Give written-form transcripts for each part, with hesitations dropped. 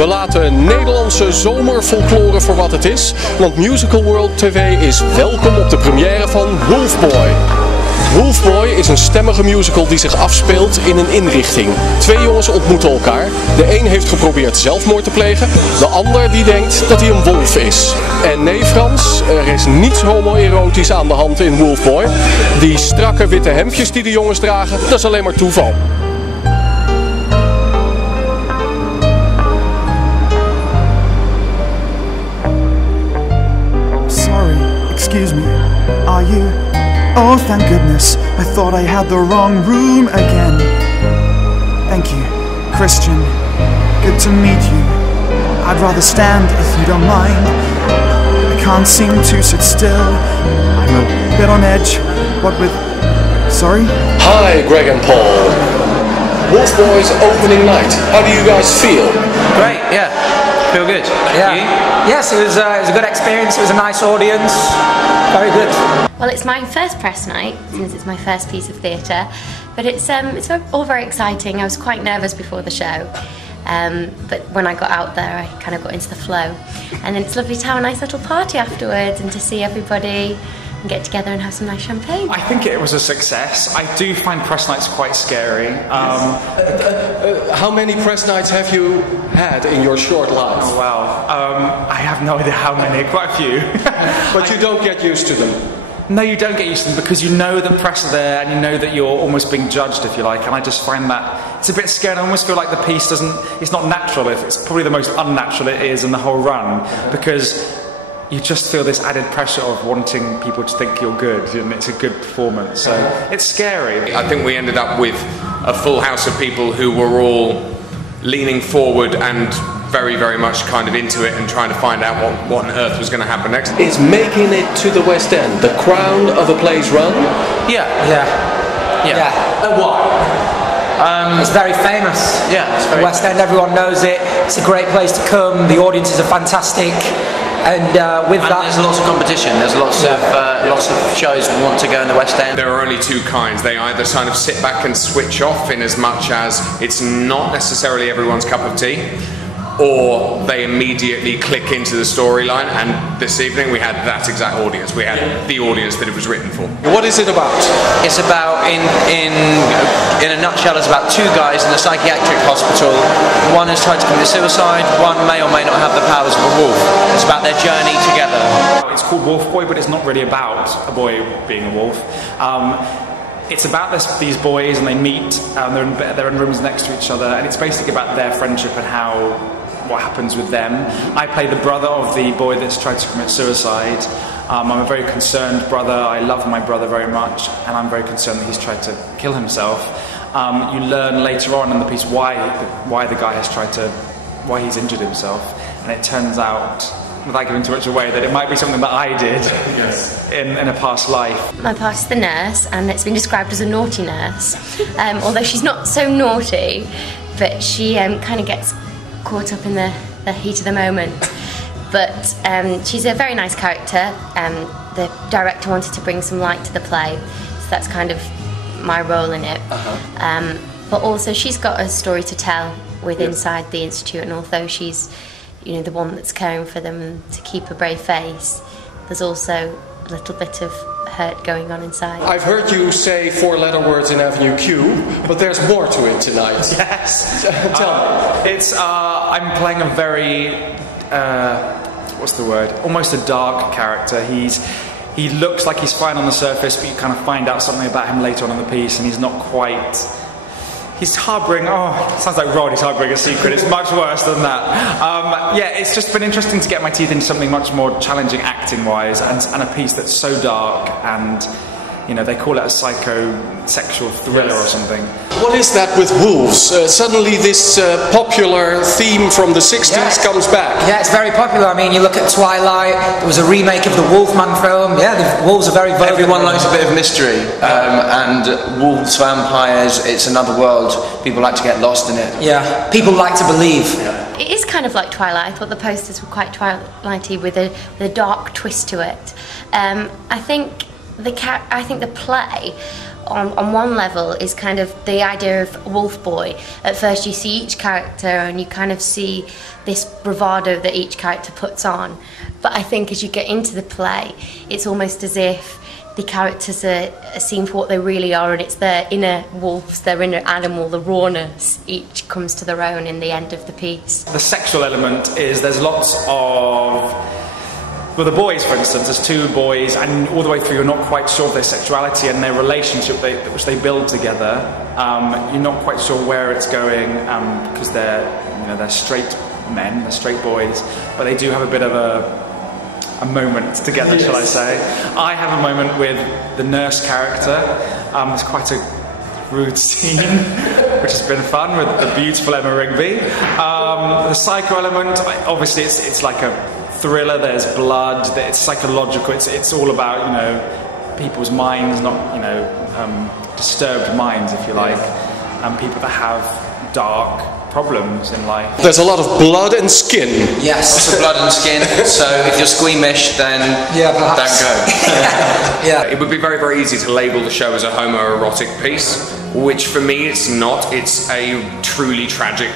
We laten Nederlandse zomerfolklore voor wat het is, want Musical World TV is welkom op de première van Wolfboy. Wolfboy is een stemmige musical die zich afspeelt in een inrichting. Twee jongens ontmoeten elkaar. De een heeft geprobeerd zelfmoord te plegen, de ander die denkt dat hij een wolf is. En nee Frans, er is niets homoerotisch aan de hand in Wolfboy. Die strakke witte hemdjes die de jongens dragen, dat is alleen maar toeval. Sorry, excuse me, are you... Oh, thank goodness. I thought I had the wrong room again. Thank you, Christian. Good to meet you. I'd rather stand if you don't mind. I can't seem to sit still. I'm a bit on edge. What with... Sorry? Hi, Greg and Paul. Wolfboy's opening night. How do you guys feel? Great, yeah. Feel good. Yeah. You? Yes, it was a good experience. It was a nice audience. Very good. Well, it's my first press night since it's my first piece of theatre, but it's all very exciting. I was quite nervous before the show, but when I got out there, I kind of got into the flow. And then it's lovely to have a nice little party afterwards and to see everybody and get together and have some nice champagne. I think it was a success. I do find press nights quite scary. How many press nights have you had in your short life? Oh, wow. I have no idea how many, quite a few. But you don't get used to them? No, you don't get used to them because you know the press are there and you know that you're almost being judged, if you like, and I just find that it's a bit scary. I almost feel like the piece it's not natural. It's probably the most unnatural it is in the whole run because you just feel this added pressure of wanting people to think you're good and it's a good performance, so it's scary. I think we ended up with a full house of people who were all leaning forward and very, very much kind of into it and trying to find out what on earth was going to happen next. Is making it to the West End the crown of a play's run? Yeah. And why? It's very famous. Yeah, it's very West End, everyone knows it. It's a great place to come. The audiences are fantastic. And with that, there's lots of competition. There's lots of shows that want to go in the West End. There are only two kinds. They either kind of sit back and switch off in as much as it's not necessarily everyone's cup of tea, or they immediately click into the storyline, and this evening we had that exact audience. We had the audience that it was written for. What is it about? It's about, in a nutshell, it's about two guys in a psychiatric hospital. One has tried to commit suicide, one may or may not have the powers of a wolf. It's about their journey together. It's called Wolfboy, but it's not really about a boy being a wolf. It's about these boys, and they meet, they're in rooms next to each other, and it's basically about their friendship and what happens with them. I play the brother of the boy that's tried to commit suicide. I'm a very concerned brother. I love my brother very much, and I'm very concerned that he's tried to kill himself. You learn later on in the piece why the guy why he's injured himself, and it turns out, without giving too much away, that it might be something that I did in a past life. My part is the nurse, and it's been described as a naughty nurse, although she's not so naughty, but she kind of gets caught up in the heat of the moment. But she's a very nice character. The director wanted to bring some light to the play, so that's kind of my role in it. But also she's got a story to tell inside the institute, and although she's the one that's caring for them to keep a brave face, there's also a little bit of hurt going on inside. I've heard you say 4-letter words in Avenue Q, but there's more to it tonight. Yes. Tell me. It's I'm playing a very what's the word? Almost a dark character. He looks like he's fine on the surface, but you kind of find out something about him later on in the piece, and he's not quite. He's harbouring, sounds like Rod, he's harbouring a secret. It's much worse than that. Yeah, it's just been interesting to get my teeth into something much more challenging acting-wise, and a piece that's so dark, and they call it a psycho-sexual thriller or something. What is that with wolves? Suddenly this popular theme from the 60s comes back. Yeah, it's very popular. I mean, you look at Twilight, there was a remake of the Wolfman film. Yeah, the wolves are very vocal. Everyone likes a bit of mystery, and wolves, vampires, it's another world. People like to get lost in it. Yeah, people like to believe. Yeah. It is kind of like Twilight. I thought the posters were quite Twilighty with a dark twist to it. I think the play on one level is kind of the idea of Wolfboy. At first you see each character and you kind of see this bravado that each character puts on. But I think as you get into the play, it's almost as if the characters are seen for what they really are, and it's their inner wolves, their inner animal, the rawness, each comes to their own in the end of the piece. The sexual element is there's lots of... Well, the boys, for instance, there's two boys, and all the way through you're not quite sure of their sexuality and their relationship which they build together. You're not quite sure where it's going because they're straight men, they're straight boys, but they do have a bit of a moment together, yes. Shall I say. I have a moment with the nurse character. It's quite a rude scene, which has been fun with the beautiful Emma Rigby. The psycho element, obviously it's like a thriller, there's blood, it's psychological, it's all about, people's minds, not, disturbed minds, if you like, and people that have dark problems in life. There's a lot of blood and skin. Yes, lots of blood and skin, so if you're squeamish, then don't go. Yeah. It would be very, very easy to label the show as a homoerotic piece, which for me it's not. It's a truly tragic,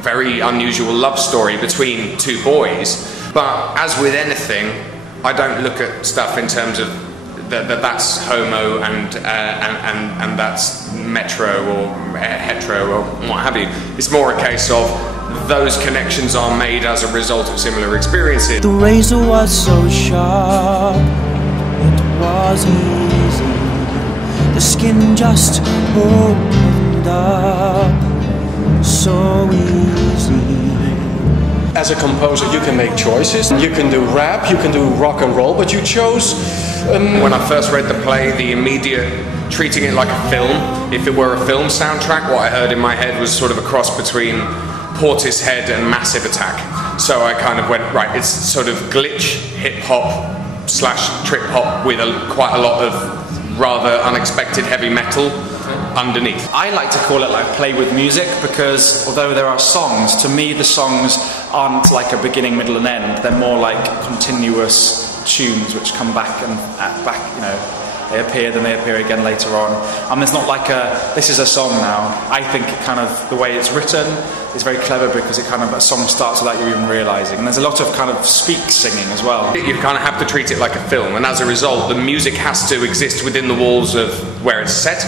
very unusual love story between two boys. But as with anything, I don't look at stuff in terms of that's homo and that's metro or hetero or what have you. It's more a case of those connections are made as a result of similar experiences. The razor was so sharp, it was easy. The skin just opened up so easy. As a composer, you can make choices. You can do rap, you can do rock and roll, but you chose... When I first read the play, the immediate treating it like a film, if it were a film soundtrack, what I heard in my head was sort of a cross between Portishead and Massive Attack. So I kind of went, right, it's sort of glitch, hip-hop / trip-hop with quite a lot of rather unexpected heavy metal underneath. I like to call it like play with music, because although there are songs, to me the songs aren't like a beginning, middle and end. They're more like continuous tunes which come back and they appear, then they appear again later on. There's not like this is a song now. I think it kind of, the way it's written is very clever, because it kind of, a song starts without you even realising. And there's a lot of kind of speak singing as well. You kind of have to treat it like a film, and as a result the music has to exist within the walls of where it's set.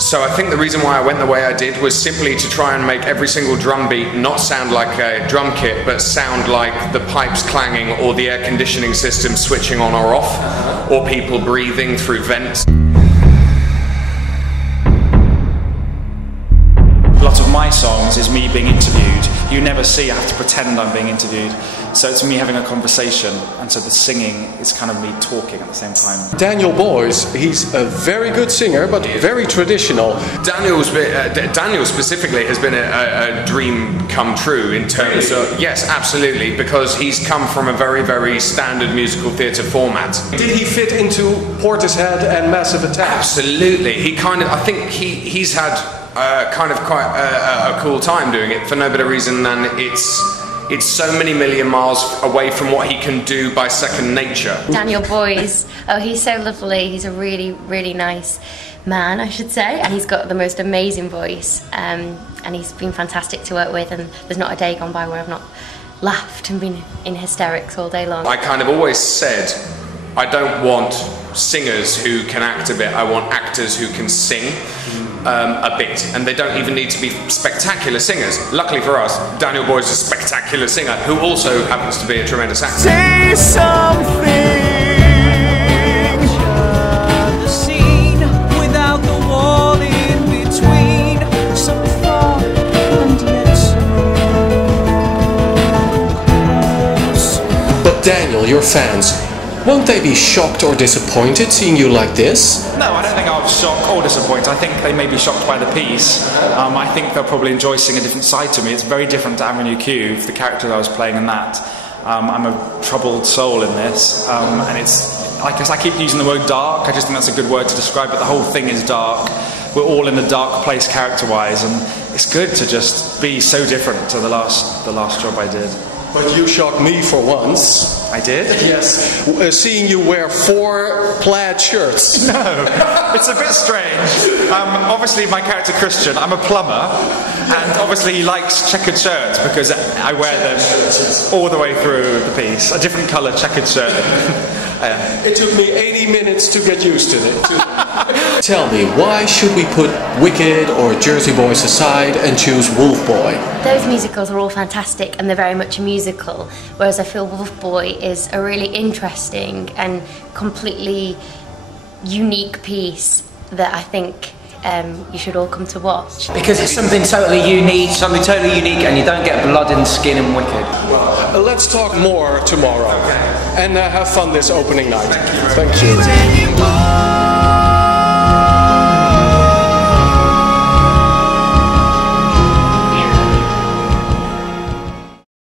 So I think the reason why I went the way I did was simply to try and make every single drum beat not sound like a drum kit, but sound like the pipes clanging or the air conditioning system switching on or off, or people breathing through vents. A lot of my songs is me being interviewed. You never see, I have to pretend I'm being interviewed. So it's me having a conversation, and so the singing is kind of me talking at the same time. Daniel Boyce, he's a very good singer, but very traditional. Daniel specifically has been a dream come true in terms of, yes, absolutely, because he's come from a very, very standard musical theatre format. Did he fit into Portishead and Massive Attack? Absolutely. He kind of, I think he's had kind of quite a cool time doing it, for no better reason than it's so many million miles away from what he can do by second nature. Daniel Boyce, he's so lovely. He's a really, really nice man, I should say, and he's got the most amazing voice, and he's been fantastic to work with, and there's not a day gone by where I've not laughed and been in hysterics all day long. I kind of always said, I don't want singers who can act a bit, I want actors who can sing a bit, and they don't even need to be spectacular singers. Luckily for us, Daniel Boyce is a spectacular singer who also happens to be a tremendous actor. Say something. The scene without the wall in between, so far and yet so close. But Daniel, your fans, won't they be shocked or disappointed seeing you like this? No, I don't think I'll shock or disappoint. I think they may be shocked by the piece. I think they'll probably enjoy seeing a different side to me. It's very different to Avenue Q, the character I was playing in that. I'm a troubled soul in this, and it's, I guess I keep using the word dark. I just think that's a good word to describe it. The whole thing is dark. We're all in a dark place character-wise, and it's good to just be so different to the last job I did. But you shocked me for once. I did? Yes. Seeing you wear 4 plaid shirts. No, it's a bit strange. Obviously, my character Christian, I'm a plumber, and obviously he likes checkered shirts because I wear them all the way through the piece. A different colour checkered shirt. It took me 80 minutes to get used to it. Tell me, why should we put Wicked or Jersey Boys aside and choose Wolfboy? Those musicals are all fantastic and they're very much a musical, whereas I feel Wolfboy is a really interesting and completely unique piece that I think you should all come to watch. Because it's something totally unique. Something totally unique, and you don't get blood and skin and Wicked. Let's talk more tomorrow. And have fun this opening night. Thank you.